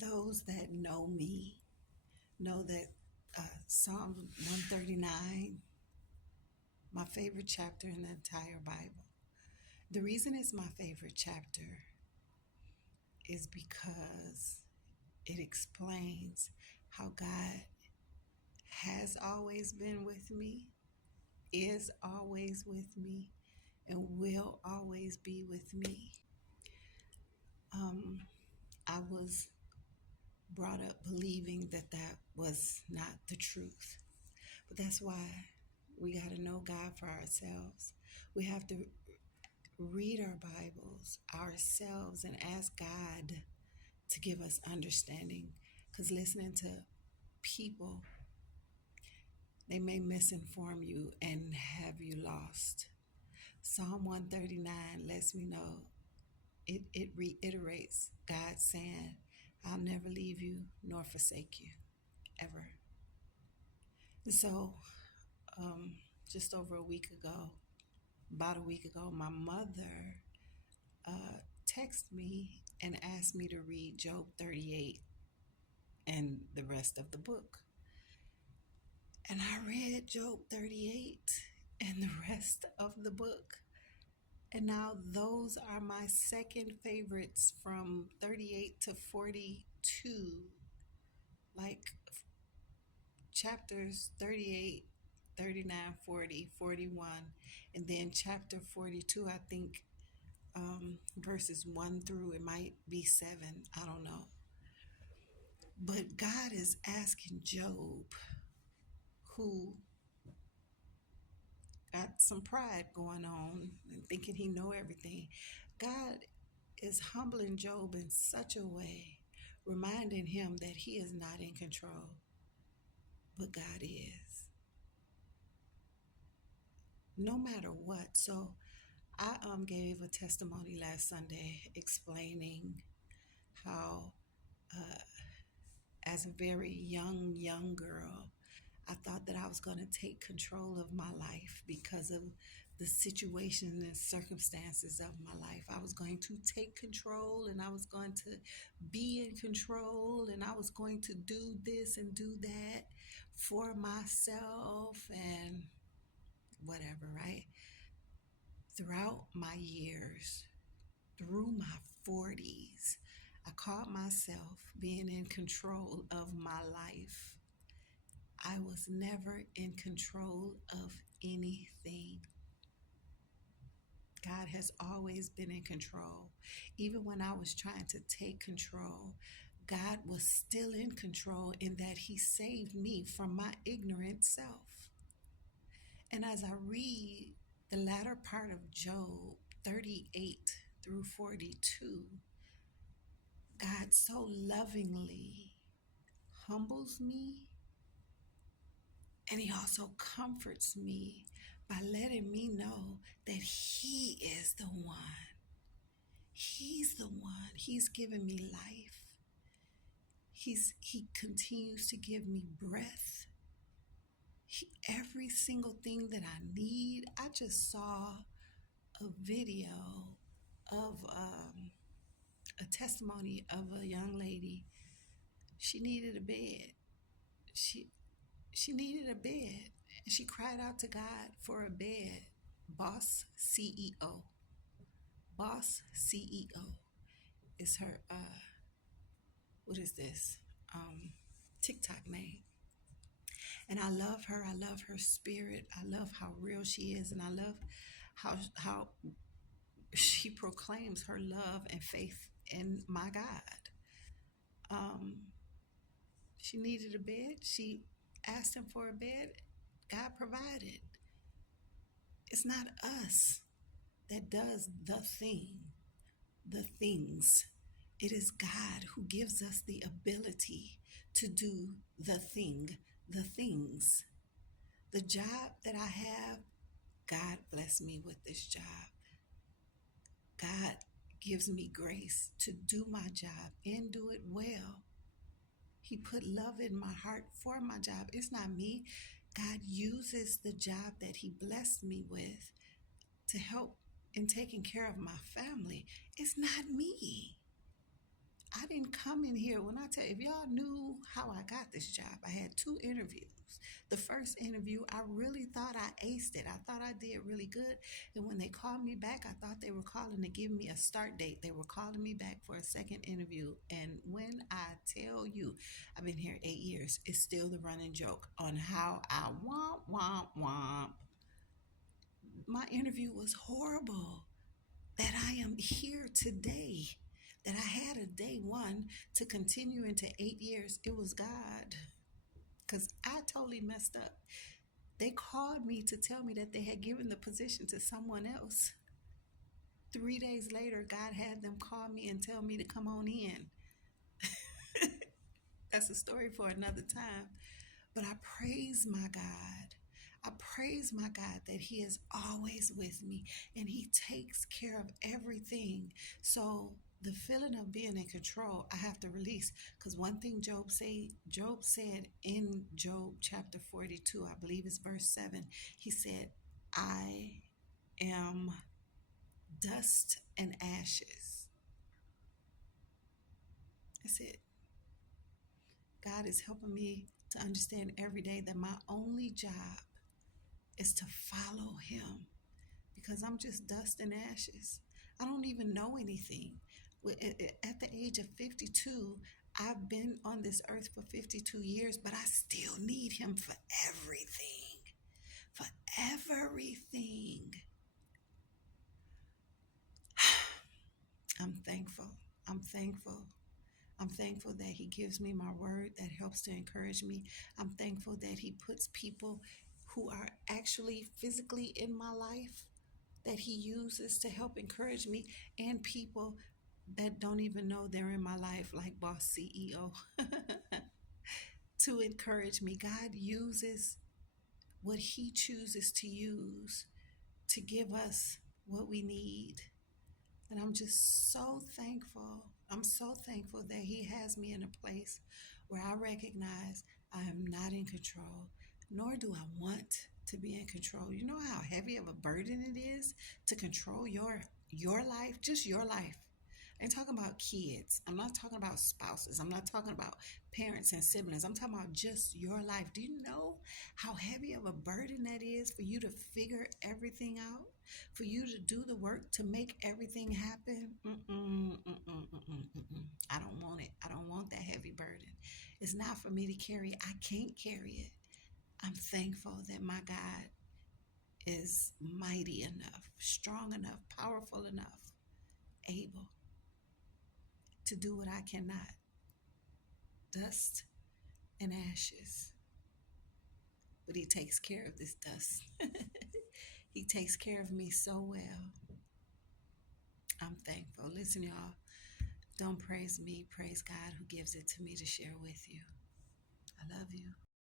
Those that know me know that Psalm 139, my favorite chapter in the entire Bible. The reason it's my favorite chapter is because it explains how God has always been with me, is always with me, and will always be with me. Um, I was brought up believing that that was not the truth. But that's why we got to know God for ourselves. We have to read our Bibles ourselves and ask God to give us understanding. Because listening to people, they may misinform you and have you lost. Psalm 139 lets me know, it reiterates God saying, I'll never leave you nor forsake you, ever. And so, um, just over a week ago, about a week ago, my mother texted me and asked me to read Job 38 and the rest of the book. And I read Job 38 and the rest of the book. And now those are my second favorites from 38 to 42. Like chapters 38, 39, 40, 41. And then chapter 42, I think verses 1 through it might be 7. I don't know. But God is asking Job, who got some pride going on and thinking he know everything. God is humbling Job in such a way, reminding him that he is not in control, but God is. No matter what. So I gave a testimony last Sunday explaining how as a very young girl, I thought that I was going to take control of my life because of the situation and circumstances of my life. I was going to take control and I was going to be in control and I was going to do this and do that for myself and whatever, right? Throughout my years, through my 40s, I caught myself being in control of my life. I was never in control of anything. God has always been in control. Even when I was trying to take control, God was still in control in that He saved me from my ignorant self. And as I read the latter part of Job 38 through 42, God so lovingly humbles me, and He also comforts me by letting me know that He is the one. He's the one. He's given me life. He continues to give me breath. Every single thing that I need. I just saw a video of a testimony of a young lady. She needed a bed. She needed a bed. And she cried out to God for a bed. Boss CEO. Boss CEO is her, what is this? TikTok name. And I love her. I love her spirit. I love how real she is. And I love how she proclaims her love and faith in my God. She needed a bed. She asked Him for a bed. God provided. It's not us that does the things. It is God who gives us the ability to do the things. The job that I have, God bless me with this job. God gives me grace to do my job and do it well. He put love in my heart for my job. It's not me. God uses the job that He blessed me with to help in taking care of my family. It's not me. I didn't come in here. When I tell you, if y'all knew how I got this job, I had 2 interviews. The first interview, I really thought I aced it. I thought I did really good. And when they called me back, I thought they were calling to give me a start date. They were calling me back for a second interview. And when I tell you, I've been here 8 years, it's still the running joke on how I womp. My interview was horrible. That I am here today, that I had a day one to continue into 8 years, it was God. Because I totally messed up. They called me to tell me that they had given the position to someone else. 3 days later, God had them call me and tell me to come on in. That's a story for another time. But I praise my God. I praise my God that He is always with me and He takes care of everything. So the feeling of being in control, I have to release. Because one thing Job said in Job chapter 42, I believe it's verse 7, he said, I am dust and ashes. That's it. God is helping me to understand every day that my only job is to follow Him, because I'm just dust and ashes. I don't even know anything. At the age of 52, I've been on this earth for 52 years, but I still need Him for everything. For everything. I'm thankful. I'm thankful. I'm thankful that He gives me my word that helps to encourage me. I'm thankful that He puts people who are actually physically in my life that He uses to help encourage me, and people that don't even know they're in my life, like Boss CEO, to encourage me. God uses what He chooses to use to give us what we need. And I'm just so thankful. I'm so thankful that He has me in a place where I recognize I am not in control, nor do I want to be in control. You know how heavy of a burden it is to control your life, just your life. I ain't talking about kids. I'm not talking about spouses. I'm not talking about parents and siblings. I'm talking about just your life. Do you know how heavy of a burden that is for you to figure everything out? For you to do the work to make everything happen? I don't want it. I don't want that heavy burden. It's not for me to carry. I can't carry it. I'm thankful that my God is mighty enough, strong enough, powerful enough, able to do what I cannot. Dust and ashes. But He takes care of this dust. He takes care of me so well. I'm thankful. Listen, y'all, don't praise me. Praise God who gives it to me to share with you. I love you.